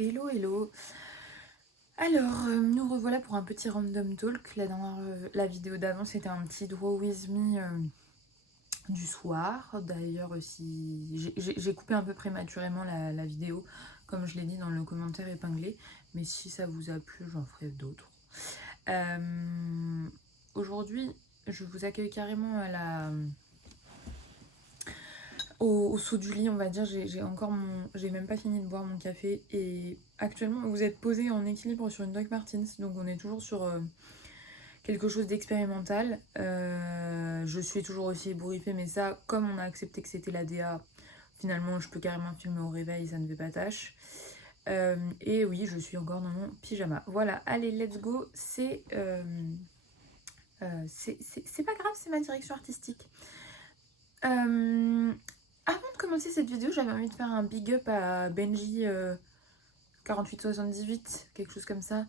Hello, hello. Alors, nous revoilà pour un petit random talk. La vidéo d'avant, c'était un petit Draw With Me du soir. D'ailleurs, si j'ai coupé un peu prématurément la vidéo, comme je l'ai dit dans le commentaire épinglé. Mais si ça vous a plu, j'en ferai d'autres. Aujourd'hui, je vous accueille carrément à au saut du lit, on va dire. J'ai même pas fini de boire mon café et actuellement vous êtes posé en équilibre sur une Doc Martens, donc on est toujours sur quelque chose d'expérimental. Je suis toujours aussi ébouriffée, mais ça, comme on a accepté que c'était la DA, finalement je peux carrément filmer au réveil, ça ne fait pas tâche. Et oui, je suis encore dans mon pyjama. Voilà, allez, let's go. C'est pas grave, c'est ma direction artistique. Avant de commencer cette vidéo, j'avais envie de faire un big up à Benji 4878, quelque chose comme ça.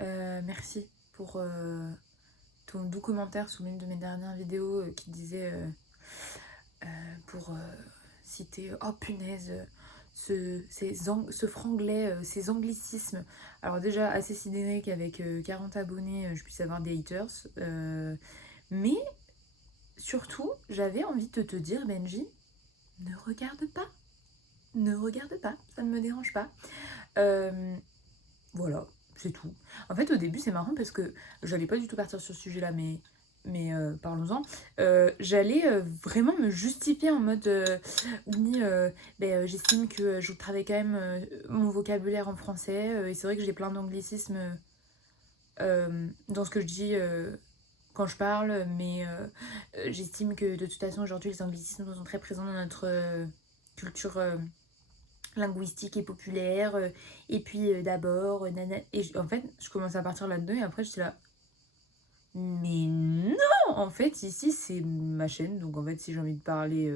Merci pour ton doux commentaire sous l'une de mes dernières vidéos qui disait pour citer oh punaise ce franglais, ces anglicismes. Alors déjà assez sidéré qu'avec 40 abonnés je puisse avoir des haters, mais surtout j'avais envie de te dire Benji, ne regarde pas, ça ne me dérange pas. Voilà, c'est tout. En fait, au début, c'est marrant parce que j'allais pas du tout partir sur ce sujet-là, mais parlons-en. J'allais vraiment me justifier en mode oui, j'estime que je travaille quand même mon vocabulaire en français, et c'est vrai que j'ai plein d'anglicismes dans ce que je dis quand je parle, mais j'estime que de toute façon, aujourd'hui, les anglicismes sont très présents dans notre culture linguistique et populaire, et puis d'abord nana, et en fait je commence à partir là-dedans et après j'étais là, mais non, en fait ici c'est ma chaîne, donc en fait si j'ai envie de parler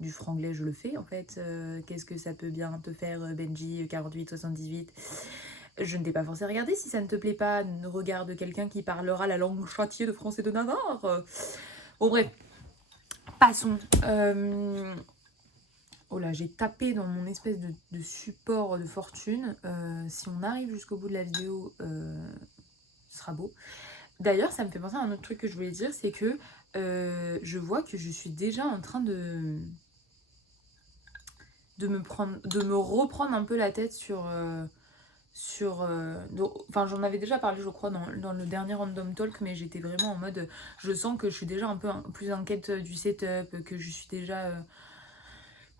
du franglais je le fais en fait. Qu'est-ce que ça peut bien te faire Benji 4878? Je ne t'ai pas forcé à regarder, si ça ne te plaît pas ne regarde quelqu'un qui parlera la langue châtiée de français de Navarre. Bon bref, passons. Oh là, j'ai tapé dans mon espèce de support de fortune. Si on arrive jusqu'au bout de la vidéo, ce sera beau. D'ailleurs, ça me fait penser à un autre truc que je voulais dire, c'est que je vois que je suis déjà en train de me reprendre un peu la tête enfin j'en avais déjà parlé je crois dans le dernier random talk, mais j'étais vraiment en mode, je sens que je suis déjà un peu plus en quête du setup, que je suis déjà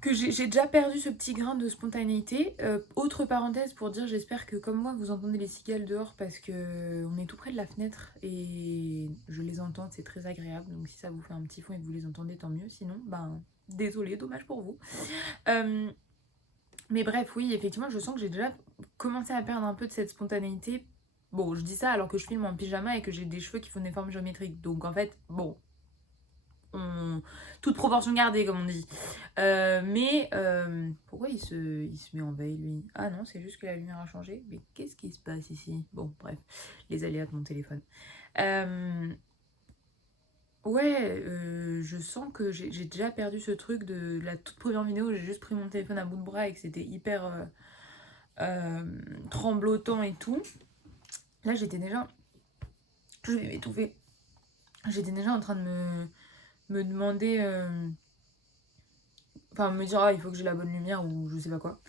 que j'ai déjà perdu ce petit grain de spontanéité. Autre parenthèse pour dire, j'espère que comme moi vous entendez les cigales dehors, parce que on est tout près de la fenêtre et je les entends, c'est très agréable. Donc si ça vous fait un petit fond et que vous les entendez, tant mieux. Sinon, ben désolé, dommage pour vous. Mais bref, oui, effectivement, je sens que j'ai déjà commencé à perdre un peu de cette spontanéité. Bon, je dis ça alors que je filme en pyjama et que j'ai des cheveux qui font des formes géométriques. Donc en fait, bon, toute proportion gardée comme on dit. Pourquoi il se met en veille lui? Ah non, c'est juste que la lumière a changé. Mais qu'est-ce qui se passe ici? Bon bref, les aléas de mon téléphone. Je sens que j'ai déjà perdu ce truc de la toute première vidéo où j'ai juste pris mon téléphone à bout de bras et que c'était hyper tremblotant et tout. Là j'étais déjà... Je vais m'étouffer. J'étais déjà en train de me demander... Enfin, me dire, ah, il faut que j'ai la bonne lumière ou je sais pas quoi.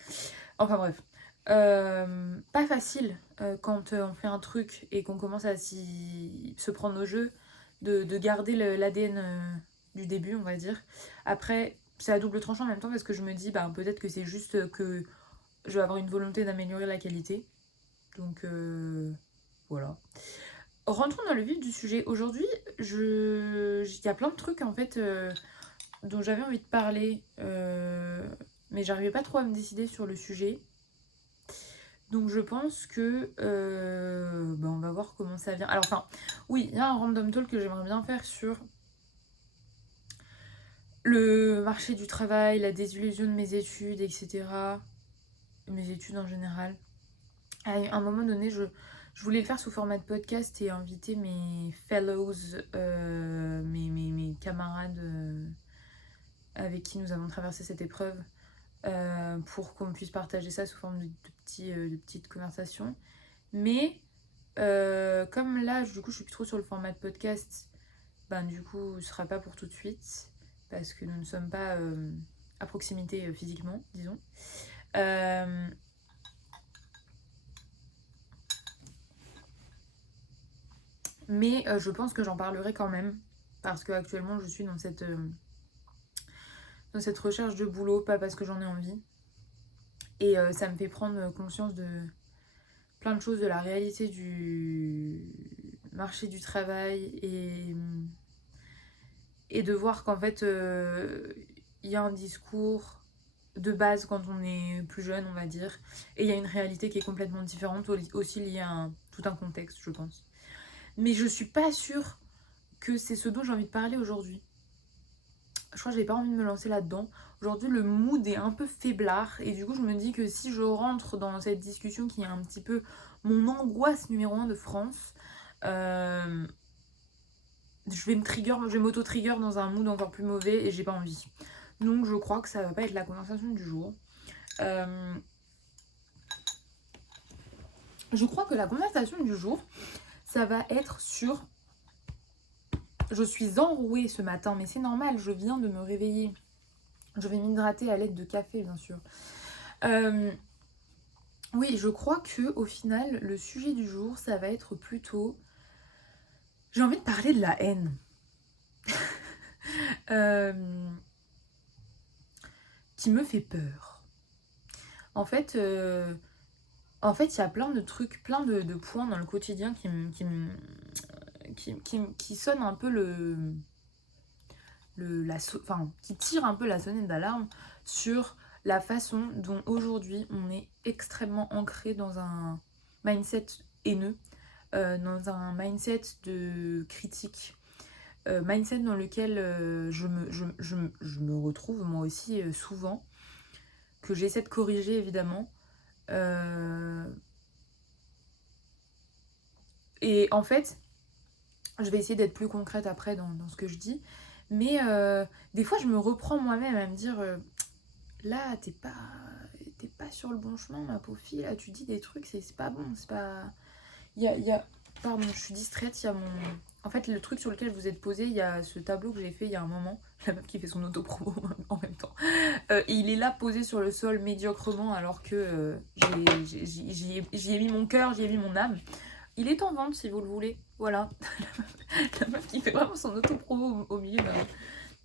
Enfin bref. Pas facile quand on fait un truc et qu'on commence à se prendre au jeu, de garder l'ADN du début, on va dire. Après, c'est à double tranchant en même temps parce que je me dis, bah, peut-être que c'est juste que je vais avoir une volonté d'améliorer la qualité. Donc voilà. Rentrons dans le vif du sujet. Aujourd'hui, il y a plein de trucs en fait dont j'avais envie de parler, mais j'arrivais pas trop à me décider sur le sujet. Donc je pense que on va voir comment ça vient. Alors enfin, oui, il y a un random talk que j'aimerais bien faire sur le marché du travail, la désillusion de mes études, etc. Mes études en général. À un moment donné, je voulais le faire sous format de podcast et inviter mes fellows, mes camarades avec qui nous avons traversé cette épreuve pour qu'on puisse partager ça sous forme de petites conversations. Mais comme là, du coup, je suis plus trop sur le format de podcast, ben du coup, ce sera pas pour tout de suite, parce que nous ne sommes pas à proximité physiquement, disons. Mais je pense que j'en parlerai quand même, parce qu'actuellement, je suis dans cette recherche de boulot, pas parce que j'en ai envie. Et ça me fait prendre conscience de plein de choses, de la réalité du marché du travail et de voir qu'en fait, il y a un discours de base quand on est plus jeune, on va dire, et il y a une réalité qui est complètement différente, aussi liée à tout un contexte, je pense. Mais je suis pas sûre que c'est ce dont j'ai envie de parler aujourd'hui. Je crois que j'ai pas envie de me lancer là-dedans. Aujourd'hui, le mood est un peu faiblard. Et du coup, je me dis que si je rentre dans cette discussion qui est un petit peu mon angoisse numéro 1 de France, je vais m'auto-trigger dans un mood encore plus mauvais et j'ai pas envie. Donc, je crois que ça va pas être la conversation du jour. Je crois que la conversation du jour, ça va être sur... Je suis enrouée ce matin, mais c'est normal, je viens de me réveiller. Je vais m'hydrater à l'aide de café, bien sûr. Oui, je crois que au final, le sujet du jour, ça va être plutôt... J'ai envie de parler de la haine. Qui me fait peur. En fait, il y a plein de trucs, plein de points dans le quotidien qui sonnent un peu qui tirent un peu la sonnette d'alarme sur la façon dont aujourd'hui on est extrêmement ancré dans un mindset haineux, dans un mindset de critique, mindset dans lequel je me retrouve moi aussi souvent, que j'essaie de corriger évidemment. Et en fait, je vais essayer d'être plus concrète après dans ce que je dis, mais des fois je me reprends moi-même à me dire là t'es pas sur le bon chemin ma pauvre fille, là tu dis des trucs, c'est pas bon, c'est pas... Pardon, je suis distraite, il y a mon... En fait, le truc sur lequel vous êtes posé, il y a ce tableau que j'ai fait il y a un moment, la meuf qui fait son auto-promo en même temps. Et il est là posé sur le sol médiocrement alors que j'y ai mis mon cœur, j'y ai mis mon âme. Il est en vente si vous le voulez, voilà. La meuf qui fait vraiment son auto-promo au milieu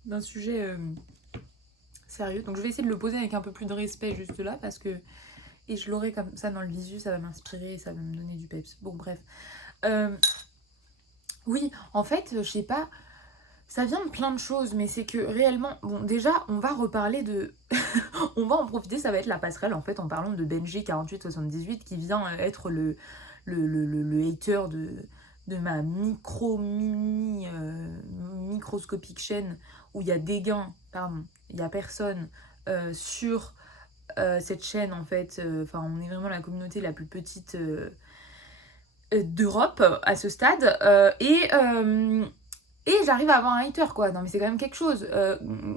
d'un sujet sérieux. Donc je vais essayer de le poser avec un peu plus de respect juste là parce que... Et je l'aurai comme ça dans le visu, ça va m'inspirer et ça va me donner du peps. Bon bref. Oui, en fait, je sais pas, ça vient de plein de choses, mais c'est que réellement, bon, déjà, on va reparler de... on va en profiter, ça va être la passerelle, en fait, en parlant de Benji4878, qui vient être le hater de ma microscopique chaîne, où il y a des gains, pardon, il y a personne sur cette chaîne, en fait. Enfin, on est vraiment la communauté la plus petite... d'Europe à ce stade et j'arrive à avoir un hater quoi. Non mais c'est quand même quelque chose.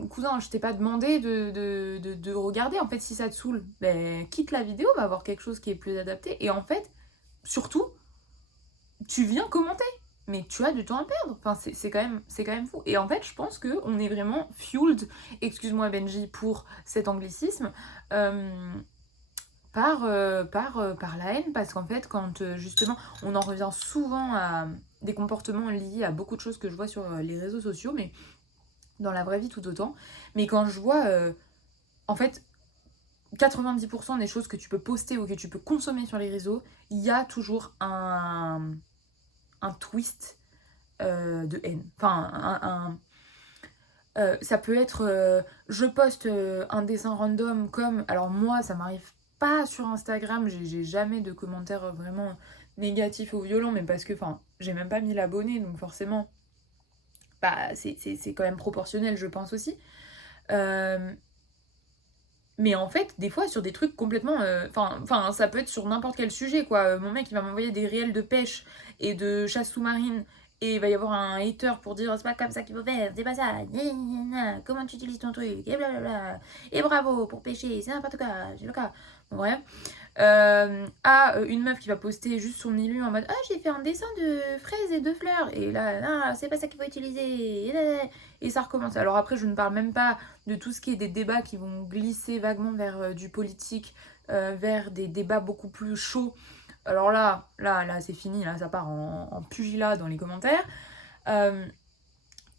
Cousin, je t'ai pas demandé de regarder, en fait si ça te saoule, ben, quitte la vidéo, va voir quelque chose qui est plus adapté et en fait surtout tu viens commenter mais tu as du temps à perdre, enfin c'est quand même fou. Et en fait je pense qu'on est vraiment fueled, excuse-moi Benji pour cet anglicisme, par la haine, parce qu'en fait quand justement on en revient souvent à des comportements liés à beaucoup de choses que je vois sur les réseaux sociaux, mais dans la vraie vie tout autant, mais quand je vois en fait 90% des choses que tu peux poster ou que tu peux consommer sur les réseaux, il y a toujours un twist de haine, enfin ça peut être je poste un dessin random comme, alors moi ça m'arrive pas sur Instagram, j'ai jamais de commentaires vraiment négatifs ou violents, mais parce que enfin j'ai même pas mis l'abonné, donc forcément bah c'est quand même proportionnel je pense aussi. Mais en fait, des fois, sur des trucs complètement... Enfin, ça peut être sur n'importe quel sujet, quoi. Mon mec, il va m'envoyer des réels de pêche et de chasse sous-marine et il va y avoir un hater pour dire c'est pas comme ça qu'il faut faire, c'est pas ça, gna, gna, gna, comment tu utilises ton truc, et blablabla, et bravo pour pêcher, c'est n'importe quoi, j'ai le cas. Bon, bref. À une meuf qui va poster juste son élu en mode ah j'ai fait un dessin de fraises et de fleurs et là ah, c'est pas ça qu'il faut utiliser et ça recommence. Alors après je ne parle même pas de tout ce qui est des débats qui vont glisser vaguement vers du politique, vers des débats beaucoup plus chauds. Alors là c'est fini, là ça part en pugilat dans les commentaires. Euh,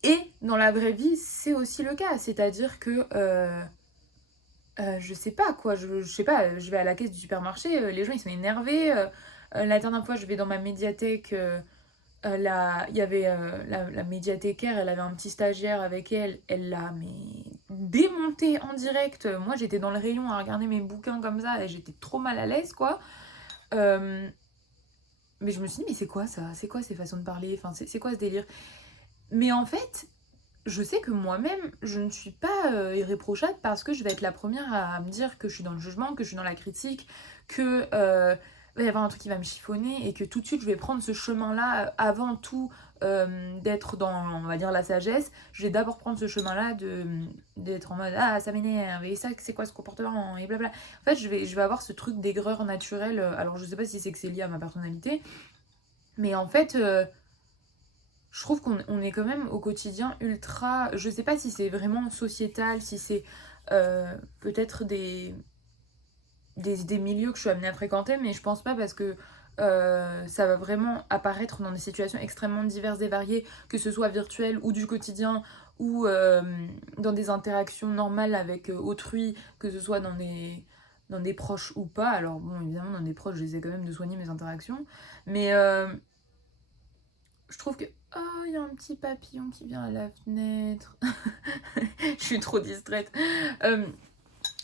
et dans la vraie vie c'est aussi le cas, c'est-à-dire que je sais pas quoi, je sais pas, je vais à la caisse du supermarché, les gens ils sont énervés. La dernière fois, je vais dans ma médiathèque, il y avait la médiathécaire, elle avait un petit stagiaire avec elle, elle l'a mais démonté en direct. Moi j'étais dans le rayon à regarder mes bouquins comme ça et j'étais trop mal à l'aise quoi. Euh, mais je me suis dit, mais c'est quoi ça? C'est quoi ces façons de parler? Enfin, c'est quoi ce délire? Mais en fait, je sais que moi-même, je ne suis pas irréprochable parce que je vais être la première à me dire que je suis dans le jugement, que je suis dans la critique, que va y avoir un truc qui va me chiffonner et que tout de suite je vais prendre ce chemin-là avant tout d'être dans, on va dire, la sagesse. Je vais d'abord prendre ce chemin-là d'être en mode ah ça m'énerve et ça c'est quoi ce comportement et blabla. En fait, je vais avoir ce truc d'aigreur naturelle. Alors je sais pas si c'est que c'est lié à ma personnalité, mais en fait. Je trouve qu'on est quand même au quotidien ultra. Je sais pas si c'est vraiment sociétal, si c'est peut-être des milieux que je suis amenée à fréquenter, mais je pense pas parce que ça va vraiment apparaître dans des situations extrêmement diverses et variées, que ce soit virtuelles ou du quotidien, ou dans des interactions normales avec autrui, que ce soit dans des proches ou pas. Alors, bon, évidemment, dans des proches, j'essaie quand même de soigner mes interactions, mais je trouve que. Oh, il y a un petit papillon qui vient à la fenêtre. Je suis trop distraite. Euh,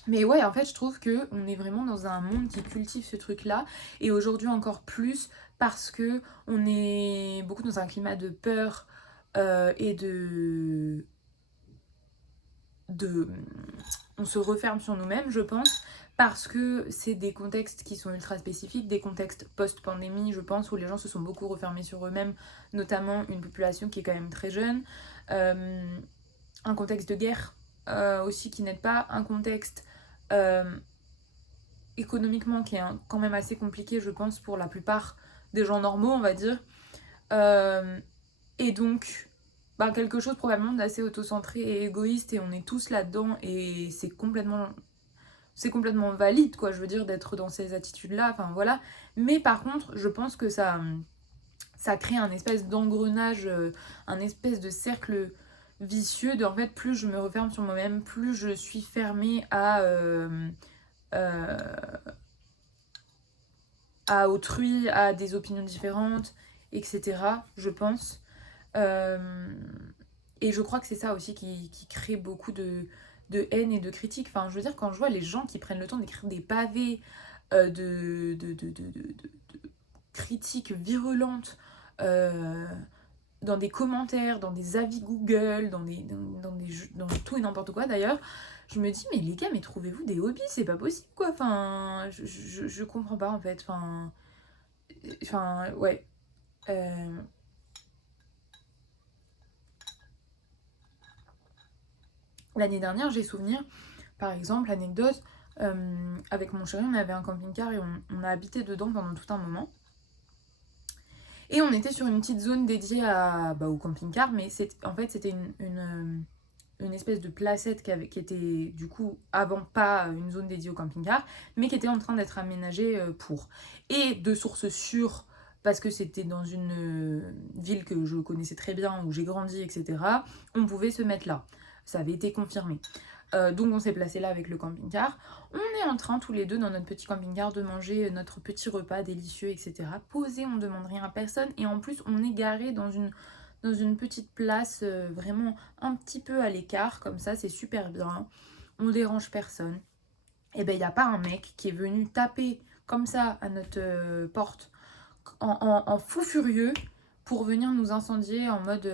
mais ouais, en fait, je trouve que on est vraiment dans un monde qui cultive ce truc-là. Et aujourd'hui encore plus parce que on est beaucoup dans un climat de peur et de... On se referme sur nous-mêmes, je pense, parce que c'est des contextes qui sont ultra spécifiques, des contextes post-pandémie, je pense, où les gens se sont beaucoup refermés sur eux-mêmes, notamment une population qui est quand même très jeune. Euh, un contexte de guerre aussi qui n'aide pas, un contexte euh, économiquement qui est quand même assez compliqué, je pense, pour la plupart des gens normaux, on va dire. Euh, et donc, bah, quelque chose probablement d'assez autocentré et égoïste, et on est tous là-dedans, et c'est complètement valide, quoi, je veux dire, d'être dans ces attitudes-là, enfin voilà. Mais par contre, je pense que ça crée un espèce d'engrenage, un espèce de cercle vicieux de en fait plus je me referme sur moi-même, plus je suis fermée euh, à autrui, à des opinions différentes, etc. Je pense. Euh, et je crois que c'est ça aussi qui crée beaucoup de haine et de critiques. Enfin, je veux dire, quand je vois les gens qui prennent le temps d'écrire des pavés de critiques virulentes dans des commentaires, dans des avis Google, dans tout et n'importe quoi d'ailleurs, je me dis, mais les gars, mais trouvez-vous des hobbies, c'est pas possible quoi. Enfin, je comprends pas en fait. Enfin ouais. Euh, L'année dernière, j'ai souvenir, par exemple, anecdote, avec mon chéri, on avait un camping-car et on a habité dedans pendant tout un moment. Et on était sur une petite zone dédiée au camping-car, mais en fait c'était une espèce de placette qui était du coup avant pas une zone dédiée au camping-car, mais qui était en train d'être aménagée pour. Et de sources sûres, parce que c'était dans une ville que je connaissais très bien, où j'ai grandi, etc., on pouvait se mettre là. Ça avait été confirmé. Donc on s'est placé là avec le camping-car. On est en train tous les deux dans notre petit camping-car de manger notre petit repas délicieux, etc. Posé, on ne demande rien à personne. Et en plus on est garé dans une petite place vraiment un petit peu à l'écart, comme ça c'est super bien. On dérange personne. Et ben il n'y a pas un mec qui est venu taper comme ça à notre porte en fou furieux pour venir nous incendier en mode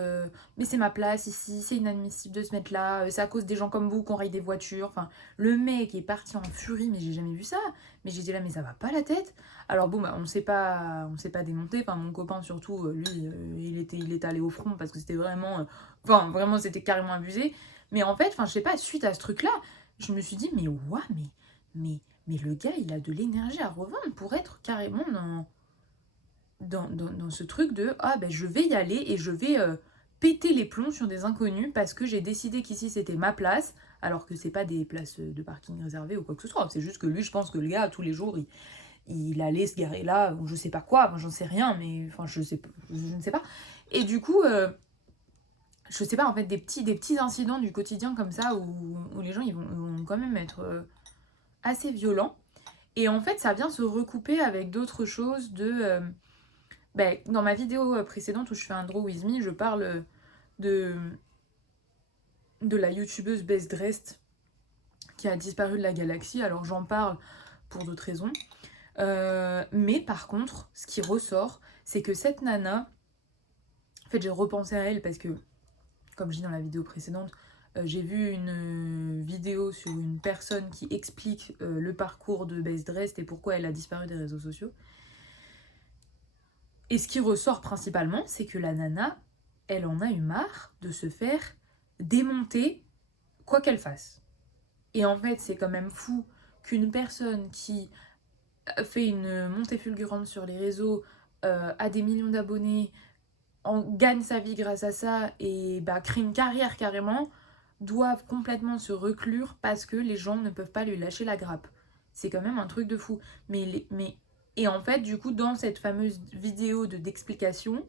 mais c'est ma place ici, c'est inadmissible de se mettre là, c'est à cause des gens comme vous qu'on raye des voitures. Enfin, le mec est parti en furie, mais j'ai jamais vu ça. Mais j'étais là, mais ça va pas la tête. Alors bon, bah, on s'est pas démonté. Enfin, mon copain surtout, lui, il était allé au front parce que c'était vraiment, enfin, vraiment, c'était carrément abusé. Mais en fait, enfin, je sais pas, suite à ce truc-là, je me suis dit, mais ouah, mais, mais le gars, il a de l'énergie à revendre pour être carrément dans ce truc de ah ben je vais y aller et je vais péter les plombs sur des inconnus parce que j'ai décidé qu'ici c'était ma place, alors que c'est pas des places de parking réservées ou quoi que ce soit. C'est juste que lui, je pense que le gars, tous les jours, il allait se garer là, ou je sais pas quoi, enfin, j'en sais rien, mais enfin je ne sais pas. Et du coup, je sais pas, en fait, des petits incidents du quotidien comme ça où les gens vont quand même être assez violents. Et en fait, ça vient se recouper avec d'autres choses ben, dans ma vidéo précédente où je fais un draw with me, je parle de, de la youtubeuse Best Dressed qui a disparu de la galaxie. Alors j'en parle pour d'autres raisons. Mais par contre, ce qui ressort, c'est que cette nana, en fait j'ai repensé à elle parce que, comme je dis dans la vidéo précédente, j'ai vu une vidéo sur une personne qui explique le parcours de Best Dressed et pourquoi elle a disparu des réseaux sociaux. Et ce qui ressort principalement, c'est que la nana, elle en a eu marre de se faire démonter quoi qu'elle fasse. Et en fait, c'est quand même fou qu'une personne qui fait une montée fulgurante sur les réseaux, a des millions d'abonnés, gagne sa vie grâce à ça et bah, crée une carrière carrément, doivent complètement se reclure parce que les gens ne peuvent pas lui lâcher la grappe. C'est quand même un truc de fou. Et en fait, du coup, dans cette fameuse vidéo d'explication,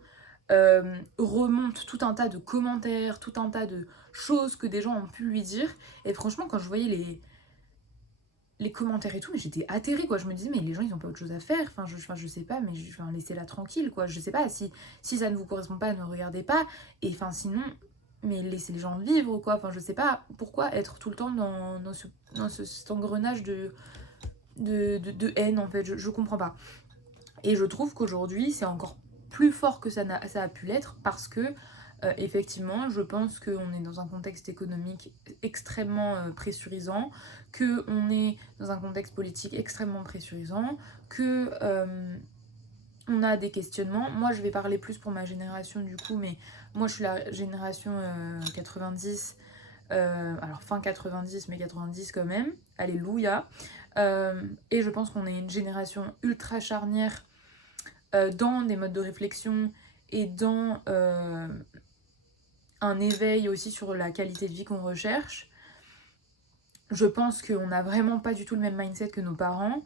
remonte tout un tas de commentaires, tout un tas de choses que des gens ont pu lui dire. Et franchement, quand je voyais les commentaires et tout, mais j'étais atterrée, quoi. Je me disais, mais les gens, ils ont pas autre chose à faire. Je sais pas, mais laissez-la tranquille, quoi. Je sais pas, si ça ne vous correspond pas, ne regardez pas. Et enfin, sinon, mais laissez les gens vivre, quoi. Enfin, je sais pas pourquoi être tout le temps cet engrenage de haine, en fait. Je comprends pas. Et je trouve qu'aujourd'hui, c'est encore plus fort que ça a pu l'être parce que, effectivement, je pense qu'on est dans un contexte économique extrêmement pressurisant, qu'on est dans un contexte politique extrêmement pressurisant, que on a des questionnements. Moi, je vais parler plus pour ma génération du coup, mais moi, je suis la génération 90, alors fin 90, mais 90 quand même. Alléluia. Et je pense qu'on est une génération ultra charnière dans des modes de réflexion et dans un éveil aussi sur la qualité de vie qu'on recherche. Je pense qu'on n'a vraiment pas du tout le même mindset que nos parents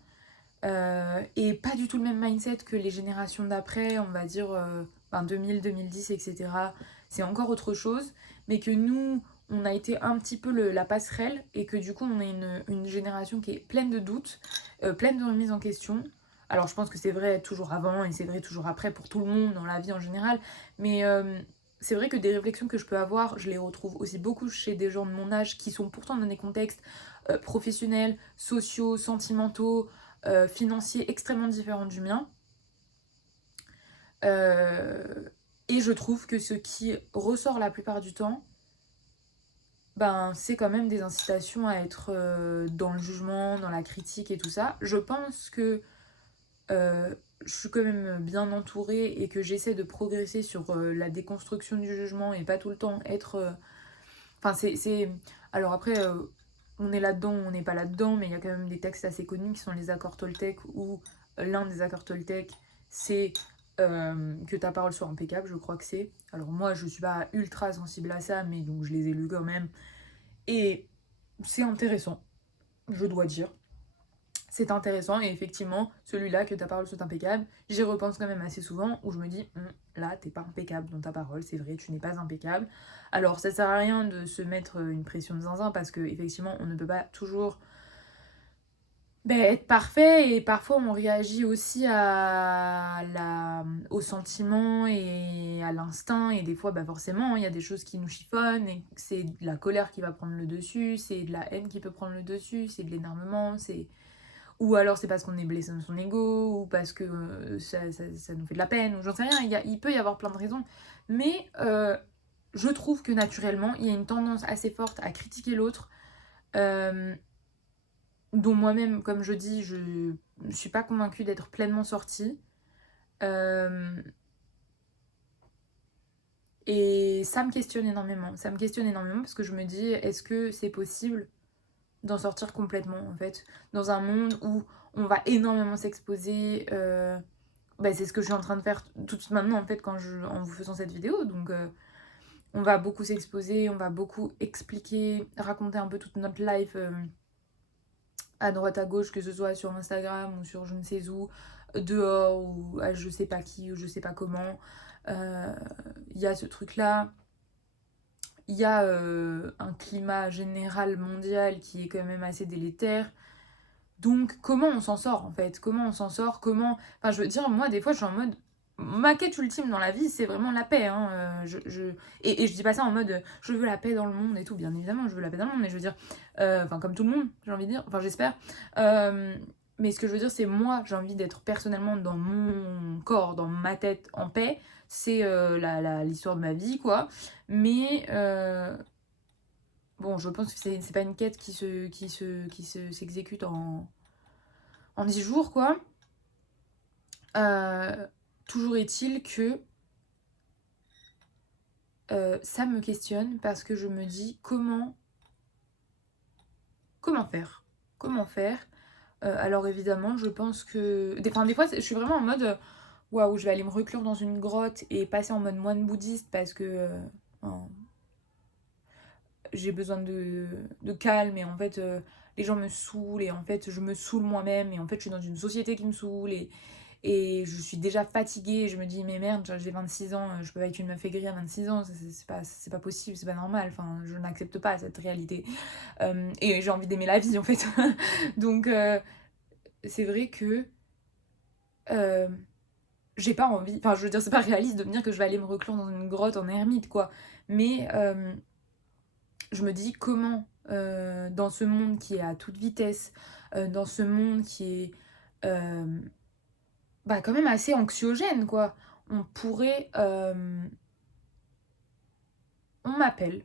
et pas du tout le même mindset que les générations d'après, on va dire 2000, 2010, etc. C'est encore autre chose, mais que nous, on a été un petit peu la passerelle et que du coup, on est une génération qui est pleine de doutes, pleine de remises en question. Alors, je pense que c'est vrai toujours avant et c'est vrai toujours après pour tout le monde dans la vie en général, mais c'est vrai que des réflexions que je peux avoir, je les retrouve aussi beaucoup chez des gens de mon âge qui sont pourtant dans des contextes professionnels, sociaux, sentimentaux, financiers extrêmement différents du mien. Et je trouve que ce qui ressort la plupart du temps, ben, c'est quand même des incitations à être dans le jugement, dans la critique et tout ça. Je pense que je suis quand même bien entourée et que j'essaie de progresser sur la déconstruction du jugement et pas tout le temps être... Enfin, c'est... Alors après, on est là-dedans ou on n'est pas là-dedans, mais il y a quand même des textes assez connus qui sont les accords Toltec où l'un des accords Toltec, c'est que ta parole soit impeccable, je crois que c'est. Alors moi, je suis pas ultra sensible à ça, mais donc je les ai lus quand même. Et c'est intéressant, je dois dire. C'est intéressant et effectivement, celui-là, que ta parole soit impeccable, j'y repense quand même assez souvent où je me dis, là, t'es pas impeccable dans ta parole, c'est vrai, tu n'es pas impeccable. Alors, ça sert à rien de se mettre une pression de zinzin parce que effectivement, on ne peut pas toujours être parfait et parfois on réagit aussi au sentiment et à l'instinct et des fois forcément il y a des choses qui nous chiffonnent et c'est de la colère qui va prendre le dessus, c'est de la haine qui peut prendre le dessus, c'est de l'énervement, c'est ou alors c'est parce qu'on est blessé dans son ego, ou parce que ça nous fait de la peine, ou j'en sais rien, il peut y avoir plein de raisons. Mais je trouve que naturellement, il y a une tendance assez forte à critiquer l'autre, euh, dont moi-même, comme je dis, je ne suis pas convaincue d'être pleinement sortie. Euh, et ça me questionne énormément. Ça me questionne énormément parce que je me dis, est-ce que c'est possible d'en sortir complètement, en fait, dans un monde où on va énormément s'exposer. Bah, c'est ce que je suis en train de faire tout de suite maintenant, en fait, en vous faisant cette vidéo. Donc, on va beaucoup s'exposer, on va beaucoup expliquer, raconter un peu toute notre life à droite à gauche, que ce soit sur Instagram ou sur je ne sais où, dehors ou à je sais pas qui ou je sais pas comment. Il y a ce truc-là. Il y a un climat général mondial qui est quand même assez délétère. Donc, comment on s'en sort en fait? Comment on s'en sort? Comment. Enfin, je veux dire, moi, des fois, je suis en mode. Ma quête ultime dans la vie, c'est vraiment la paix. Hein. Et je dis pas ça en mode je veux la paix dans le monde et tout, bien évidemment, je veux la paix dans le monde, mais je veux dire. Enfin, comme tout le monde, j'ai envie de dire. Enfin, j'espère. Mais ce que je veux dire, c'est moi, j'ai envie d'être personnellement dans mon corps, dans ma tête, en paix. C'est l'histoire de ma vie, quoi. Mais. Bon, je pense que c'est pas une quête s'exécute en 10 jours, quoi. Euh, toujours est-il que ça me questionne parce que je me dis comment faire. Comment faire. Alors évidemment, je pense que... Enfin, des fois, je suis vraiment en mode... Waouh, je vais aller me reclure dans une grotte et passer en mode moine bouddhiste parce que j'ai besoin de calme et en fait les gens me saoulent et en fait je me saoule moi-même et en fait je suis dans une société qui me saoule et je suis déjà fatiguée et je me dis mais merde j'ai 26 ans, je peux pas être une meuf aigrie à 26 ans, c'est pas possible, c'est pas normal, enfin je n'accepte pas cette réalité. Et j'ai envie d'aimer la vie en fait. Donc c'est vrai que euh, j'ai pas envie, enfin je veux dire c'est pas réaliste de me dire que je vais aller me reclure dans une grotte en ermite quoi, mais je me dis comment, dans ce monde qui est à toute vitesse, dans ce monde qui est bah, quand même assez anxiogène, quoi, on pourrait... on m'appelle,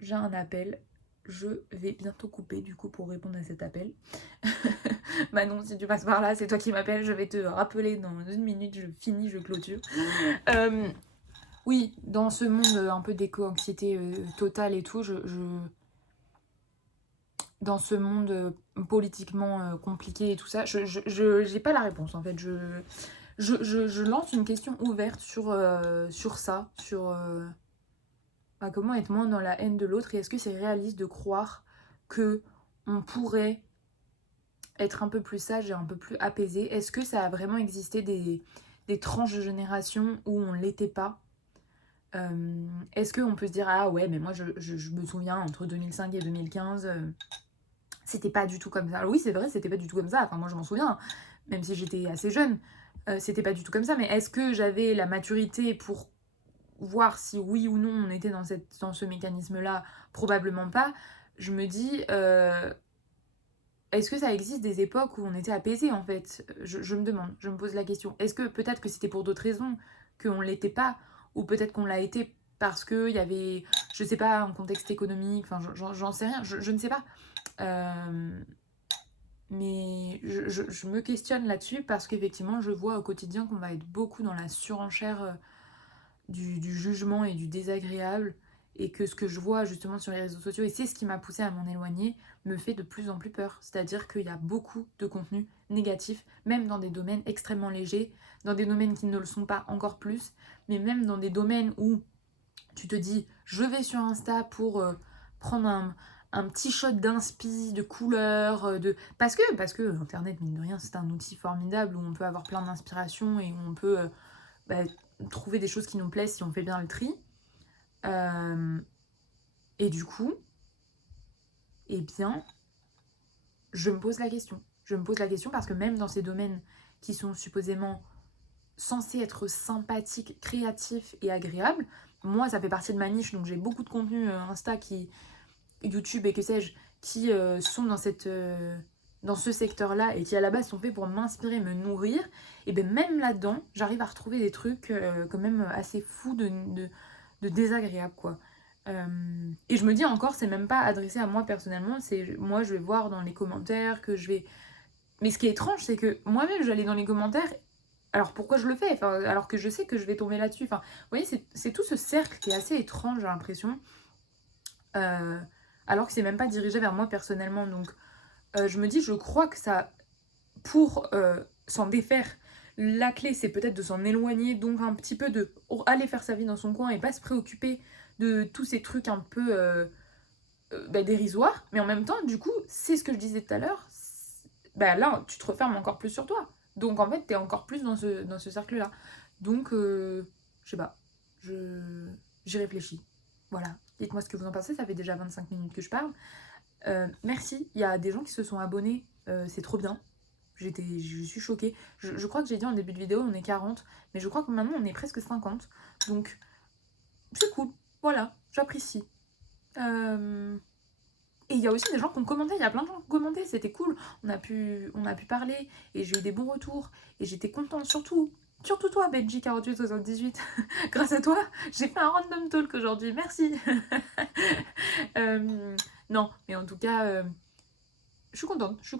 j'ai un appel, je vais bientôt couper du coup pour répondre à cet appel. Manon, si tu passes par là, c'est toi qui m'appelles, je vais te rappeler dans une minute, je finis, je clôture. Oui, dans ce monde un peu d'éco-anxiété totale et tout, dans ce monde politiquement compliqué et tout ça, je j'ai pas la réponse en fait. Je lance une question ouverte sur ça, sur comment être moins dans la haine de l'autre et est-ce que c'est réaliste de croire que on pourrait être un peu plus sage et un peu plus apaisé? Est-ce que ça a vraiment existé des tranches de génération où on l'était pas? Est-ce qu'on peut se dire ah ouais mais moi je me souviens entre 2005 et 2015 c'était pas du tout comme ça. Alors oui, c'est vrai, c'était pas du tout comme ça. Enfin, moi, je m'en souviens, même si j'étais assez jeune, c'était pas du tout comme ça. Mais est-ce que j'avais la maturité pour voir si oui ou non on était dans ce mécanisme-là? Probablement pas. Je me dis, est-ce que ça existe des époques où on était apaisé en fait? Je me demande, je me pose la question. Est-ce que peut-être que c'était pour d'autres raisons qu'on l'était pas, ou peut-être qu'on l'a été parce qu'il y avait, je sais pas, un contexte économique, enfin j'en sais rien, je ne sais pas. Euh, mais je me questionne là-dessus parce qu'effectivement, je vois au quotidien qu'on va être beaucoup dans la surenchère du jugement et du désagréable. Et que ce que je vois justement sur les réseaux sociaux, et c'est ce qui m'a poussé à m'en éloigner, me fait de plus en plus peur. C'est-à-dire qu'il y a beaucoup de contenu négatif, même dans des domaines extrêmement légers, dans des domaines qui ne le sont pas encore plus, mais même dans des domaines où tu te dis, je vais sur Insta pour prendre un petit shot d'inspi, de couleurs, parce que Internet, mine de rien, c'est un outil formidable où on peut avoir plein d'inspiration et où on peut bah, trouver des choses qui nous plaisent si on fait bien le tri. Euh, et du coup, eh bien, je me pose la question. Je me pose la question parce que même dans ces domaines qui sont supposément censés être sympathiques, créatifs et agréables, moi, ça fait partie de ma niche, donc j'ai beaucoup de contenu Insta YouTube et que sais-je, qui sont dans cette dans ce secteur-là et qui à la base sont faits pour m'inspirer, me nourrir, et bien même là-dedans, j'arrive à retrouver des trucs quand même assez fous de désagréables, quoi. Et je me dis encore, c'est même pas adressé à moi personnellement, c'est moi je vais voir dans les commentaires que je vais... Mais ce qui est étrange, c'est que moi-même j'allais dans les commentaires, alors pourquoi je le fais, enfin, alors que je sais que je vais tomber là-dessus. Enfin, vous voyez, c'est tout ce cercle qui est assez étrange, j'ai l'impression, euh, alors que c'est même pas dirigé vers moi personnellement. Donc je me dis, je crois que ça, pour s'en défaire, la clé c'est peut-être de s'en éloigner, donc un petit peu de aller faire sa vie dans son coin et pas se préoccuper de tous ces trucs un peu dérisoires. Mais en même temps, du coup, c'est ce que je disais tout à l'heure, bah là tu te refermes encore plus sur toi. Donc en fait, t'es encore plus dans ce cercle-là. Donc, je sais pas, j'y réfléchis. Voilà. Dites-moi ce que vous en pensez, ça fait déjà 25 minutes que je parle. Merci, il y a des gens qui se sont abonnés, c'est trop bien. Je suis choquée. Je crois que j'ai dit en début de vidéo, on est 40, mais je crois que maintenant on est presque 50. Donc c'est cool, voilà, j'apprécie. Et il y a aussi des gens qui ont commenté, il y a plein de gens qui ont commenté, c'était cool. On a pu parler et j'ai eu des bons retours et j'étais contente, surtout toi, Benji4878. Grâce à toi, j'ai fait un random talk aujourd'hui, merci. Euh, non, mais en tout cas, je suis contente. Je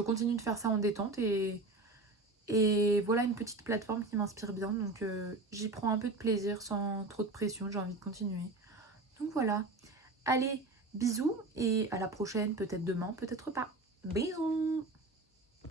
continue de faire ça en détente et voilà une petite plateforme qui m'inspire bien. Donc j'y prends un peu de plaisir sans trop de pression, j'ai envie de continuer. Donc voilà. Allez, bisous et à la prochaine, peut-être demain, peut-être pas. Bisous!